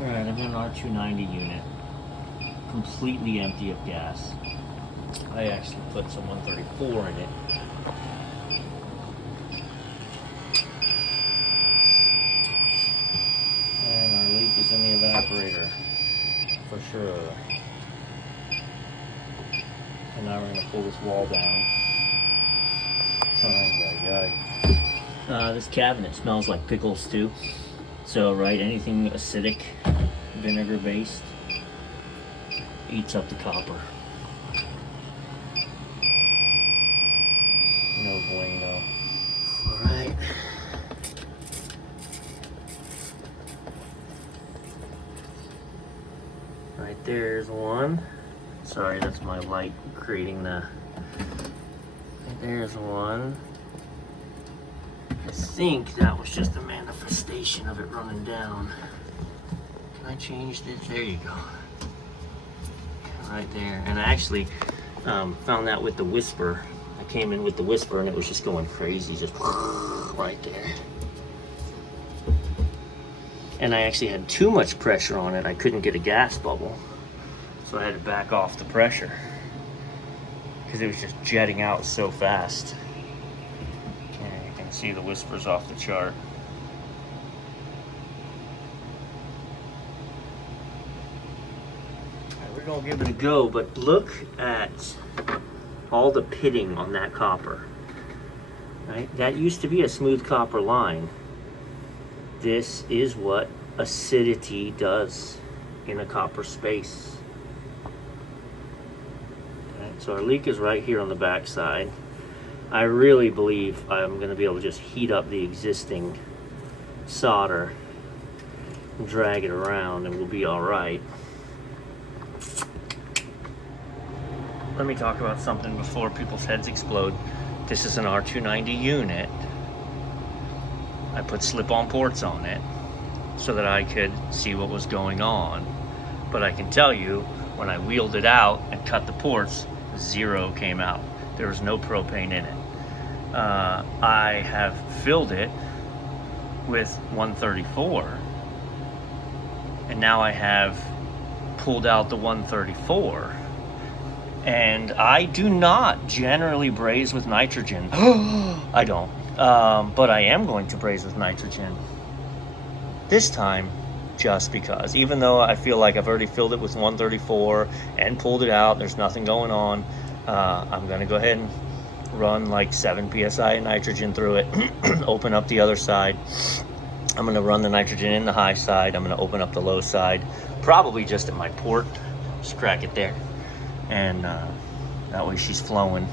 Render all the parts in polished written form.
Alright, I'm in an R290 unit. Completely empty of gas. I actually put some 134 in it. And our leak is in the evaporator. For sure. And now we're going to pull this wall down. This cabinet smells like pickles too. So, right, anything acidic, vinegar based, eats up the copper. No bueno. Alright. Right there's one. Sorry, that's my light creating the... Right there's one. I think that was just a manifestation of it running down. Can I change this? There you go. Right there. And I actually found that with the whisper. I came in with the whisper and it was just going crazy, just right there. And I actually had too much pressure on it. I couldn't get a gas bubble. So I had to back off the pressure because it was just jetting out so fast. And you can see the whispers off the chart. We're gonna give it a go, but look at all the pitting on that copper, right? That used to be a smooth copper line. This is what acidity does in a copper space. Okay, so our leak is right here on the back side. I really believe I'm gonna be able to just heat up the existing solder and drag it around and we'll be all right. Let me talk about something before people's heads explode. This is an R290 unit. I put slip-on ports on it so that I could see what was going on. But I can tell you, when I wheeled it out and cut the ports, 0 came out. There was no propane in it. I have filled it with 134, and now I have pulled out the 134. And I do not generally braise with nitrogen. I don't. But I am going to braise with nitrogen. This time, just because. Even though I feel like I've already filled it with 134 and pulled it out, there's nothing going on. I'm going to go ahead and run like 7 psi of nitrogen through it. Open up the other side. I'm going to run the nitrogen in the high side. I'm going to open up the low side. Probably just at my port. Just crack it there. And that way she's flowing.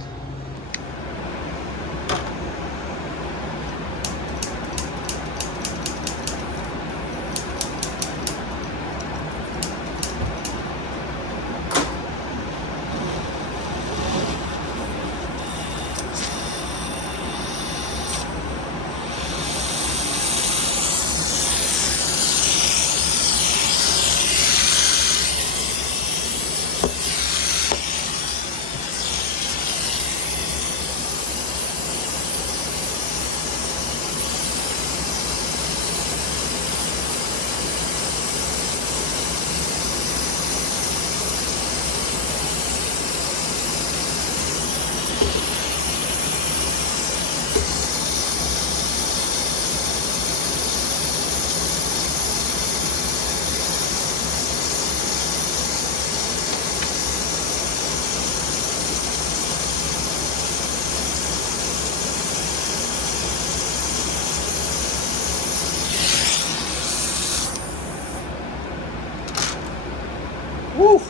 Woo!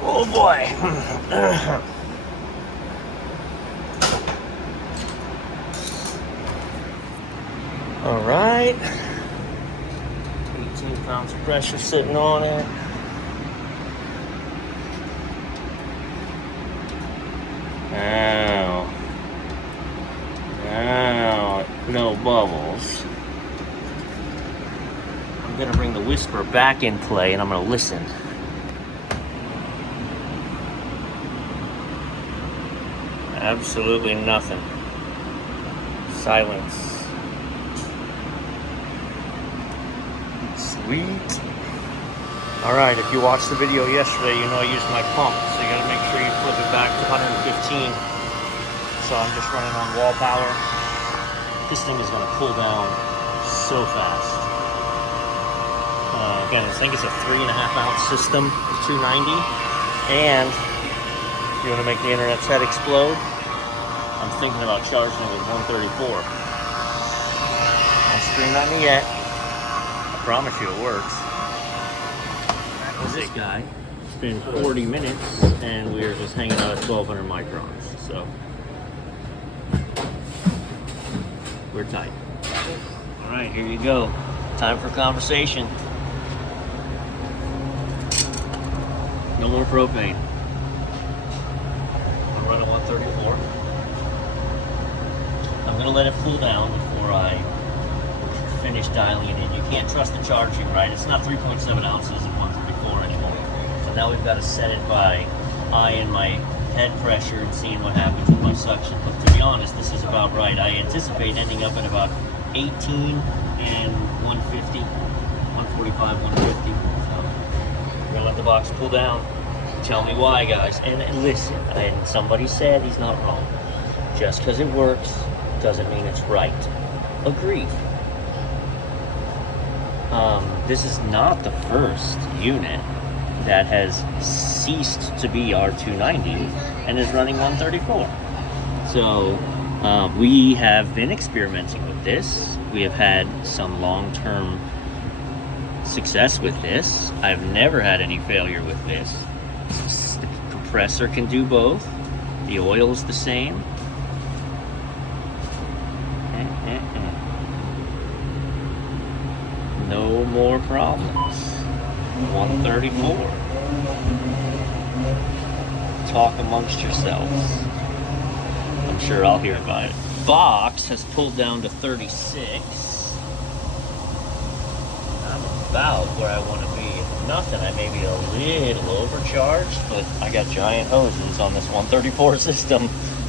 Oh boy. All right. 18 pounds of pressure sitting on it. Now, no bubbles. I'm gonna bring the whisper back in play and I'm gonna listen. Absolutely nothing. Silence. Sweet. Alright, if you watched the video yesterday, you know I used my pump, so you gotta make sure you flip it back to 115. So I'm just running on wall power. This thing is gonna pull down so fast. Again, I think it's a 3.5 ounce system of 290. And you wanna make the internet's head explode? I'm thinking about charging it with 134. Don't scream at me yet. I promise you it works. This guy, it's been 40 minutes and we're just hanging out at 1200 microns. So we're tight. All right, here you go. Time for conversation. No more propane. I'm running 134. I'm gonna let it cool down before I finish dialing it in. You can't trust the charging, right? It's not 3.7 ounces at 134 anymore. So now we've got to set it by eyeing my head pressure and seeing what happens with my suction. But to be honest, this is about right. I anticipate ending up at about 18 and 150, 145, 150. So we're gonna let the box cool down. Tell me why, guys. And listen, and somebody said he's not wrong. Just because it works doesn't mean it's right. Agreed. This is not the first unit that has ceased to be R290 and is running 134. So we have been experimenting with this. We have had some long-term success with this. I've never had any failure with this. The compressor can do both. The oil's the same. No more problems. 134. Talk amongst yourselves. I'm sure I'll hear about it. Box has pulled down to 36. I'm about where I want to be. If nothing, I may be a little overcharged, but I got giant hoses on this 134 system.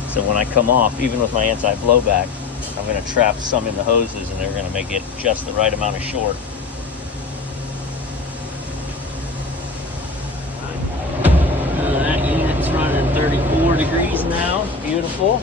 So when I come off, even with my anti-blowback, I'm going to trap some in the hoses and they're going to make it just the right amount of short. That unit's running 34 degrees now. Beautiful.